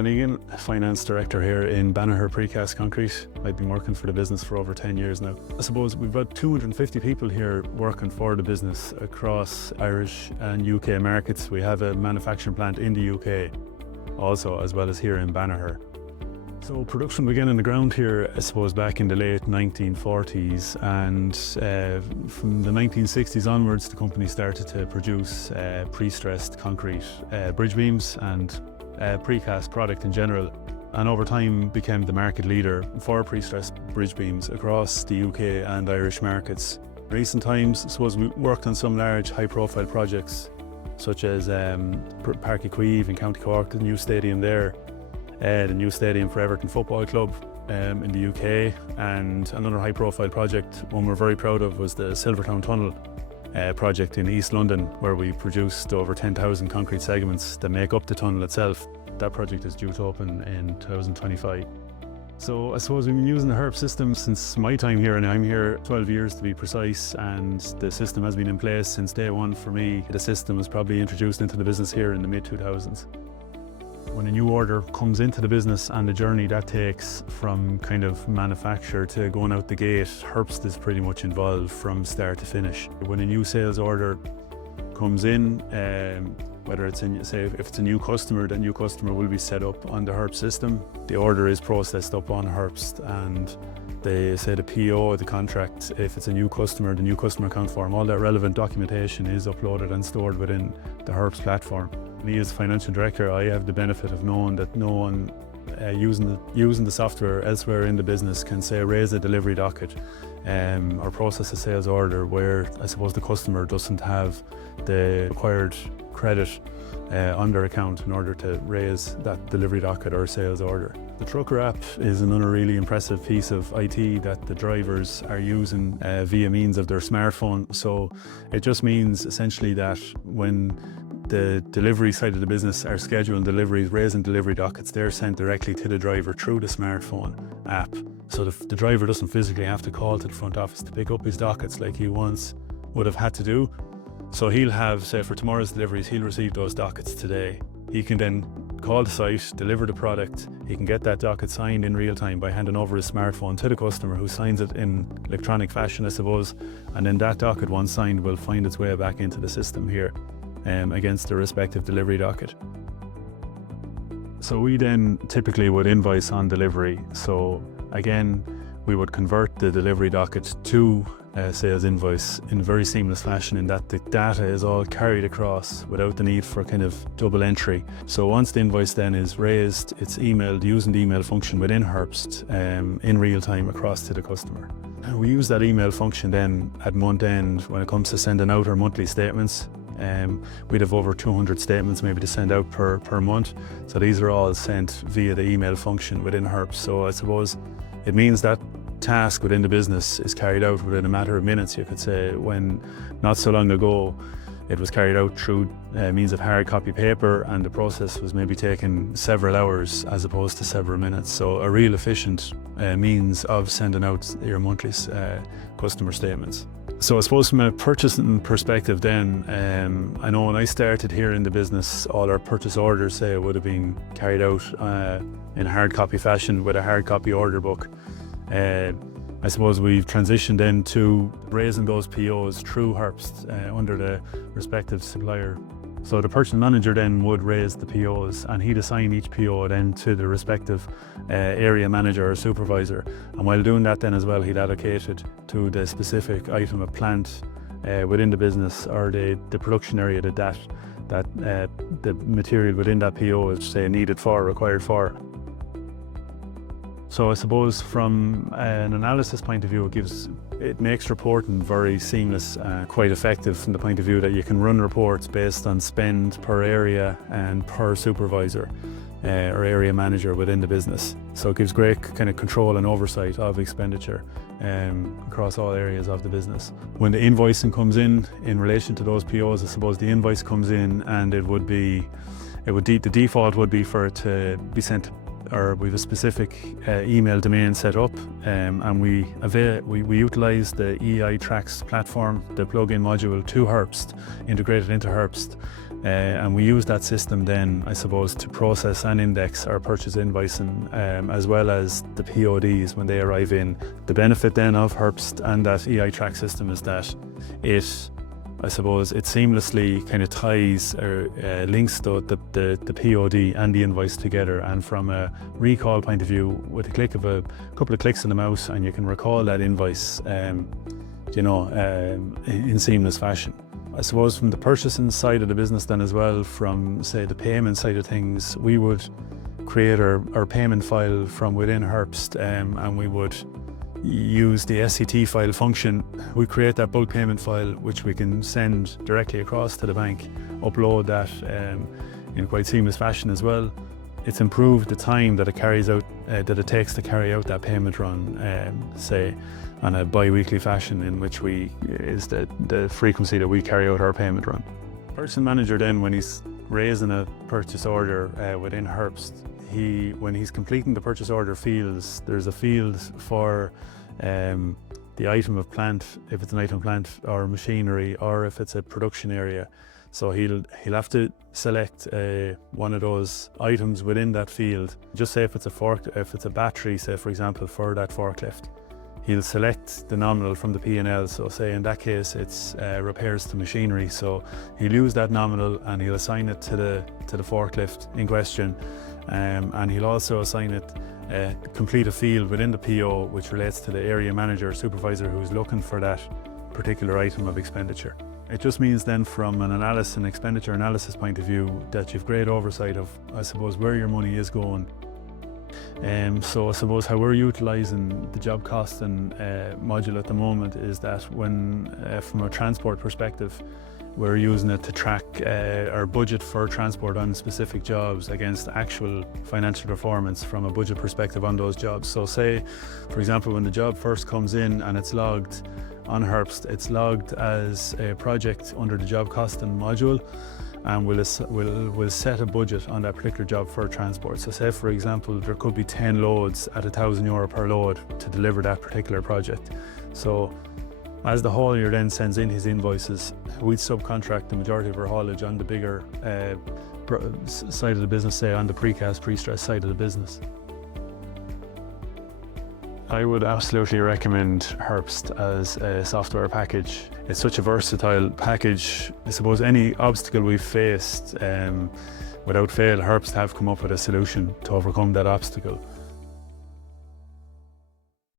Colin Egan, Finance Director here in Banagher Precast Concrete. I've been working for the business for over 10 years now. I suppose we've got 250 people here working for the business across Irish and UK markets. We have a manufacturing plant in the UK also, as well as here in Banagher. So production began on the ground here, I suppose, back in the late 1940s, and from the 1960s onwards the company started to produce pre-stressed concrete bridge beams and precast product in general, and over time became the market leader for pre-stressed bridge beams across the UK and Irish markets. In recent times, I suppose, we worked on some large high-profile projects such as Parc Equive in County Cork, the new stadium there, the new stadium for Everton Football Club in the UK, and another high-profile project, one we're very proud of, was the Silvertown Tunnel project in East London, where we produced over 10,000 concrete segments that make up the tunnel itself. That project is due to open in 2025. So I suppose we've been using the Herbst system since my time here, and I'm here 12 years to be precise, and the system has been in place since day one for me. The system was probably introduced into the business here in the mid-2000s. When a new order comes into the business and the journey that takes from kind of manufacture to going out the gate, Herbst is pretty much involved from start to finish. When a new sales order comes in, whether it's if it's a new customer, that new customer will be set up on the Herbst system. The order is processed up on Herbst, and they say the PO, the contract, if it's a new customer, the new customer account form, all that relevant documentation is uploaded and stored within the Herbst platform. Me as financial director, I have the benefit of knowing that no one using the software elsewhere in the business can say raise a delivery docket or process a sales order where I suppose the customer doesn't have the required credit on their account in order to raise that delivery docket or sales order. The Trucker app is another really impressive piece of IT that the drivers are using via means of their smartphone. So it just means essentially that when the delivery side of the business are scheduling deliveries, raising delivery dockets, they're sent directly to the driver through the smartphone app. So the driver doesn't physically have to call to the front office to pick up his dockets like he once would have had to do. So he'll have, say for tomorrow's deliveries, he'll receive those dockets today. He can then call the site, deliver the product, he can get that docket signed in real time by handing over his smartphone to the customer, who signs it in electronic fashion, I suppose, and then that docket, once signed, will find its way back into the system here against the respective delivery docket. So we then typically would invoice on delivery. So again, we would convert the delivery docket to a sales invoice in a very seamless fashion, in that the data is all carried across without the need for kind of double entry. So once the invoice then is raised, it's emailed using the email function within Herbst in real time across to the customer. And we use that email function then at month end when it comes to sending out our monthly statements. We'd have over 200 statements maybe to send out per month. So these are all sent via the email function within Herbst. So I suppose it means that task within the business is carried out within a matter of minutes, you could say, when not so long ago it was carried out through means of hard copy paper, and the process was maybe taking several hours as opposed to several minutes. So a real efficient means of sending out your monthly customer statements. So I suppose from a purchasing perspective then, I know when I started here in the business, all our purchase orders, say, would have been carried out in hard copy fashion with a hard copy order book. I suppose we've transitioned then to raising those POs through Herbst under the respective supplier. So the purchase manager then would raise the POs, and he'd assign each PO then to the respective area manager or supervisor. And while doing that then as well, he'd allocate it to the specific item of plant within the business, or the production area that the material within that PO is, say, needed for, required for. So I suppose from an analysis point of view, it makes reporting very seamless, quite effective from the point of view that you can run reports based on spend per area and per supervisor or area manager within the business. So it gives great kind of control and oversight of expenditure across all areas of the business. When the invoicing comes in relation to those POs, I suppose the invoice comes in, and the default would be for it to be sent, or we have a specific email domain set up, and we utilise the EI Tracks platform, the plugin module to Herbst, integrated into Herbst, And we use that system then, I suppose, to process and index our purchase invoicing, as well as the PODs when they arrive in. The benefit then of Herbst and that EI track system is that it seamlessly kind of ties or links the POD and the invoice together. And from a recall point of view, with a couple of clicks on the mouse, and you can recall that invoice, in seamless fashion. I suppose from the purchasing side of the business then as well, from say the payment side of things, we would create our payment file from within Herbst, and we would use the SCT file function. We create that bulk payment file which we can send directly across to the bank, upload that in quite seamless fashion as well. It's improved the time that it takes to carry out that payment run, say on a bi-weekly fashion, in which is the frequency that we carry out our payment run. Purchasing manager then, when he's raising a purchase order within Herbst, when he's completing the purchase order fields, there's a field for the item of plant, if it's an item of plant or machinery, or if it's a production area. So he'll have to select one of those items within that field. Just say if it's a battery, say for example, for that forklift, he'll select the nominal from the P&L. So say in that case it's repairs to machinery. So he'll use that nominal and he'll assign it to the forklift in question, and he'll also assign it complete a field within the PO which relates to the area manager or supervisor who's looking for that particular item of expenditure. It just means then, from an expenditure analysis point of view, that you've great oversight of, I suppose, where your money is going. So I suppose how we're utilising the job costing module at the moment is that from a transport perspective, we're using it to track our budget for transport on specific jobs against actual financial performance from a budget perspective on those jobs. So say, for example, when the job first comes in and it's logged on Herbst, it's logged as a project under the job costing module, and we'll set a budget on that particular job for transport. So say for example there could be 10 loads at €1,000 per load to deliver that particular project. So as the haulier then sends in his invoices, we'd subcontract the majority of our haulage on the bigger side of the business, say on the precast, pre-stress side of the business. I would absolutely recommend Herbst as a software package. It's such a versatile package. I suppose any obstacle we've faced, without fail, Herbst have come up with a solution to overcome that obstacle.